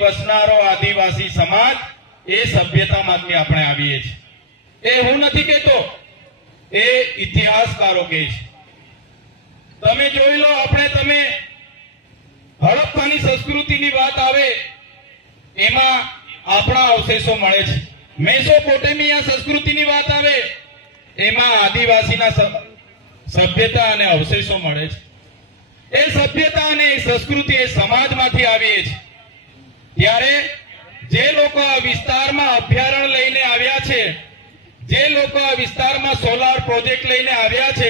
વસનારો આદિવાસી સમાજ એ સભ્યતામાંથી આપણે આવીએ છીએ એ હું નથી કહેતો એ ઇતિહાસકારો કહે છે તમે જોઈ લો આપણે તમે હડપ્પાની સંસ્કૃતિની વાત આવે એમાં આપણા અવશેષો મળે છે મેસોપોટેમિયા સંસ્કૃતિની વાત આવે એમાં આદિવાસીના સભ્યતા અને અવશેષો મળે છે એ સભ્યતા અને એ સંસ્કૃતિ એ સમાજમાંથી આવીએ છીએ ત્યારે જે લોકો આ વિસ્તારમાં અભ્યારણ લઈને આવ્યા છે જે લોકો આ વિસ્તારમાં સોલાર પ્રોજેક્ટ લઈને આવ્યા છે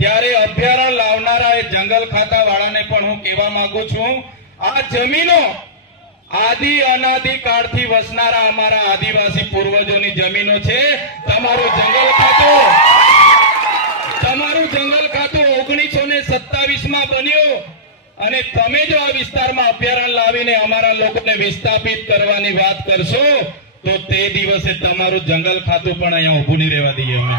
ત્યારે અભ્યારણ લાવનારા એ જંગલ ખાતા વાળાને પણ હું કહેવા માંગુ છું આ જમીનો આદિ અનાદિ કાળથી વસનારા અમારા આદિવાસી પૂર્વજોની જમીનો છે તમારું જંગલ ખાતું તમારું જંગલ ખાતું ઓગણીસો ને સત્તાવીસ માં બન્યું અને તમે જો આ વિસ્તારમાં અભયારણ્ય લાવીને અમારા લોકોને વિસ્થાપિત કરવાની વાત કરશો તો તે દિવસે તમારું જંગલ ખાતું પણ અહીંયા ઉભું નહીં રહેવા દઈએ અમે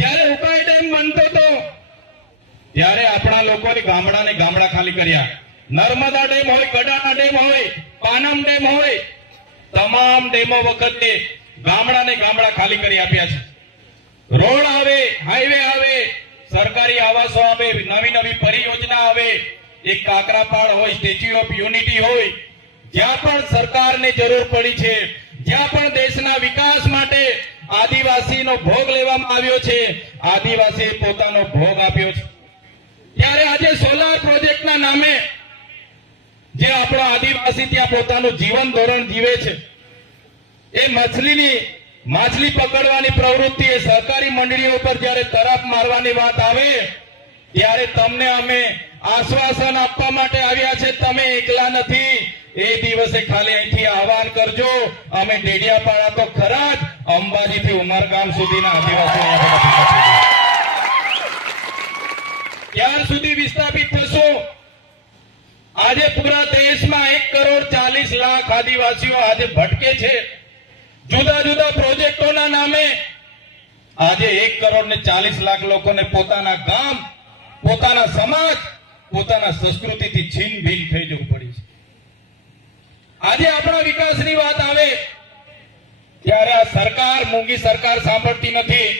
જ્યારે ઉકાઈ ડેમ બનતો તો ત્યારે આપણા લોકોની ગામડા ને ગામડા ખાલી કર્યા નર્મદા ડેમ હોય ગડાના ડેમ હોય પાનમ ડેમ હોય તમામ ડેમો વખતે ગામડા ને ગામડા ખાલી કરી આપ્યા છે રોડ આવે હાઈવે આવે સરકારી આવાસો આવે નવી નવી પરિયોજના આવે એ કાકરાપાડ હોય સ્ટેચ્યુ ઓફ યુનિટી હોય જ્યાં પણ સરકારને જરૂર પડી છે જ્યાં પણ દેશના વિકાસ માટે આદિવાસીનો ભોગ લેવામાં આવ્યો છે આદિવાસીએ પોતાનો ભોગ આપ્યો છે ત્યારે આજે સોલાર પ્રોજેક્ટના નામે જે આપણો આદિવાસી ત્યાં પોતાનું જીવન ધોરણ જીવે છે એ મછલીની માછલી પકડવાની પ્રવૃત્તિ એ સહકારી મંડળીઓ પર જ્યારે તરફ મારવાની વાત આવે ત્યારે તમને અમે આશ્વાસન આપવા માટે આવ્યા છે તમે એકલા નથી એ દિવસે ખાલી અહીંથી આહવાન કરજો અમે ડેડિયાપાડા તો ખરા જ થી ઉમરગામ સુધીના આદિવાસી ત્યાર સુધી વિસ્થાપિત થશો આજે પૂરા દેશમાં એક કરોડ ચાલીસ લાખ આદિવાસીઓ આજે ભટકે છે આજે એક કરોડ ને ચાલીસ લાખ લોકોને પોતાના ગામ પોતાના સમાજ પોતાના સંસ્કૃતિથી છીન ભીન થઈ જવું પડી છે આજે આપણા વિકાસની વાત આવે ત્યારે આ સરકાર મૂંગી સરકાર સાંભળતી નથી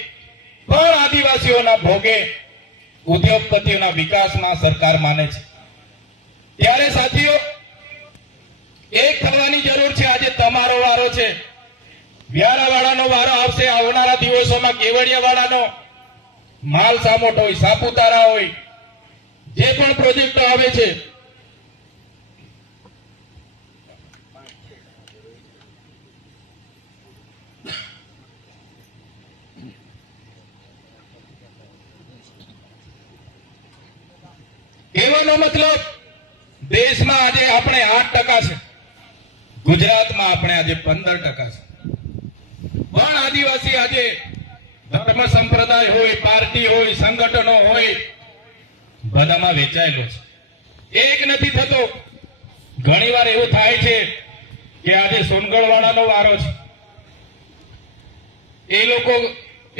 પણ આદિવાસીઓના ભોગે ઉદ્યોગપતિઓના વિકાસમાં સરકાર માને છે ત્યારે સાથીઓ એક થવાની જરૂર છે આજે તમારો વારો છે વ્યારાવાળાનો વારો આવશે આવનારા દિવસોમાં કેવડિયાવાળાનો માલ સામોટ હોય સાપુતારા હોય જે પણ પ્રોજેક્ટ આવે છે કહેવાનો મતલબ દેશમાં આજે આપણે આઠ ટકા છે ગુજરાતમાં આપણે આજે પંદર ટકા છે પણ આદિવાસી આજે ધર્મ સંપ્રદાય હોય પાર્ટી હોય સંગઠનો હોય બધામાં વેચાયેલો છે એક નથી થતો ઘણી વાર એવું થાય છે કે આજે સોનગઢ વાળાનો વારો છે એ લોકો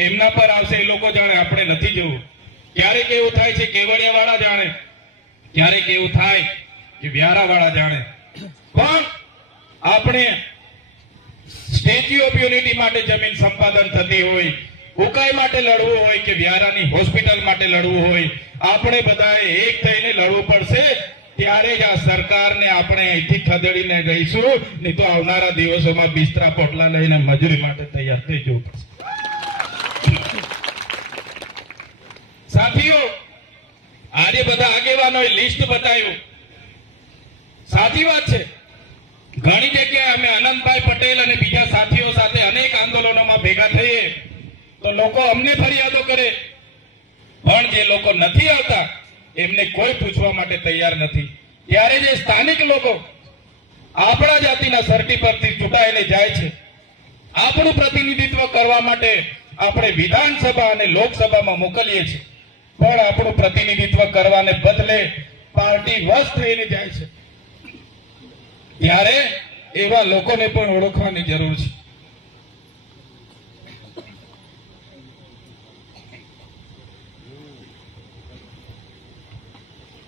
એમના પર આવશે એ લોકો જાણે આપણે નથી જવું ક્યારેક એવું થાય છે કેવડિયા વાળા જાણે ક્યારેક એવું થાય કે વ્યારા વાળા જાણે પણ આપણે સ્ટેચ્યુ ઓફ યુનિટી માટે જમીન સંપાદન થતી હોય ઉકાઈ માટે લડવું હોય કે વ્યારાની હોસ્પિટલ માટે લડવું હોય આપણે બધાએ એક થઈને લડવું પડશે ત્યારે જ આ સરકારને આપણે અહીંથી ખદેડીને ગઈશું નહીં તો આવનારા દિવસોમાં બિસ્તરા પોટલા લઈને મજૂરી માટે તૈયાર થઈ જવું પડશે સાથીઓ આજે બધા આગેવાનોએ લિસ્ટ બતાવ્યું સાચી વાત છે પ્રશાંતભાઈ પટેલ અને બીજા સાથીઓ સાથે અનેક આંદોલનોમાં ભેગા થઈએ તો લોકો અમને ફરિયાદો કરે પણ જે લોકો નથી આવતા એમને કોઈ પૂછવા માટે તૈયાર નથી ત્યારે જે સ્થાનિક લોકો આપણા જાતિના સરટી પરથી ચૂંટાઈને જાય છે આપણું પ્રતિનિધિત્વ કરવા માટે આપણે વિધાનસભા અને લોકસભામાં મોકલીએ છીએ પણ આપણું પ્રતિનિધિત્વ કરવાને બદલે પાર્ટી વશ થઈને જાય છે ત્યારે એવા લોકોને પણ ઓળખવાની જરૂર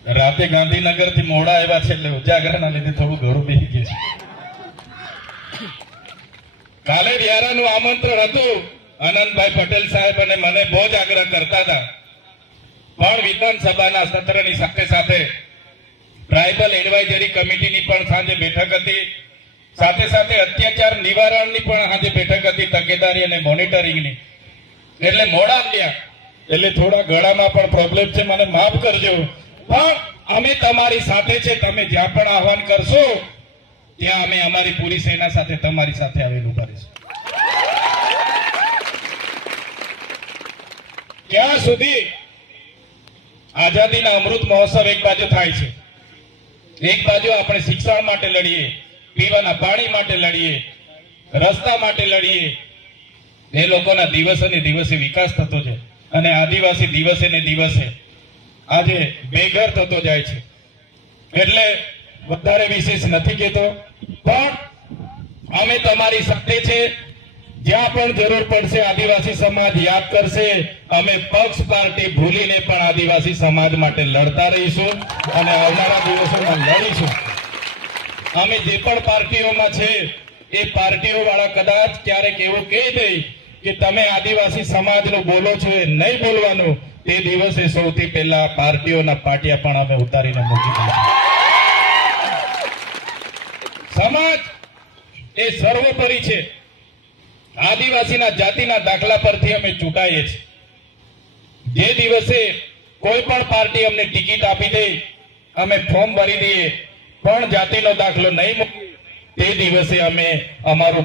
છે રાતે ગાંધીનગર થી મોડા આવ્યા છે એટલે ઉજાગરાના લીધે થોડું ઘરું બેસી ગયું છે કાલે નું આમંત્રણ હતું આનંદભાઈ પટેલ સાહેબ અને મને બહુ જ આગ્રહ કરતા હતા પણ વિધાનસભાના સત્રની સાથે સાથે ટ્રાઇબલ એડવાઇઝરી કમિટીની પણ સાંજે બેઠક હતી સાથે સાથે અત્યાચાર નિવારણની પણ આજે બેઠક હતી તકેદારી અને મોનિટરિંગની એટલે મોડા આવ્યા એટલે થોડા ગળામાં પણ પ્રોબ્લેમ છે મને માફ કરજો પણ અમે તમારી સાથે છે તમે જ્યાં પણ આહવાન કરશો ત્યાં અમે અમારી પૂરી સેના સાથે તમારી સાથે આવેલું કરીશું ત્યાં સુધી આઝાદીના અમૃત મહોત્સવ એક બાજુ થાય છે એક બાજુ આપણે શિક્ષણ માટે લડીએ પીવાના પાણી માટે લડીએ રસ્તા માટે લડીએ એ લોકોના દિવસે ને દિવસે વિકાસ થતો છે અને આદિવાસી દિવસે ને દિવસે આજે બેઘર થતો જાય છે એટલે વધારે વિશેષ નથી કહેતો પણ અમે તમારી સાથે છે જ્યાં પણ જરૂર પડશે આદિવાસી સમાજ યાદ કરશે અમે પક્ષ પાર્ટી ભૂલીને પણ આદિવાસી સમાજ માટે લડતા રહીશું અને આવનારા દિવસોમાં લડીશું અમે જે પણ પાર્ટીઓમાં છે એ પાર્ટીઓ વાળા કદાચ ક્યારેક એવું કહી દે કે તમે આદિવાસી સમાજનું બોલો છો એ નહીં બોલવાનું તે દિવસે સૌથી પહેલા પાર્ટીઓના પાટિયા પણ અમે ઉતારીને મૂકી સમાજ એ સર્વોપરી છે આદિવાસીના જાતિના દાખલા પરથી અમે ચૂંટાઈએ છીએ જે દિવસે કોઈ પણ પાર્ટી અમને ટિકિટ આપી દે અમે ફોર્મ ભરી દઈએ પણ જાતિનો દાખલો નહીં મૂકી તે દિવસે અમે અમારું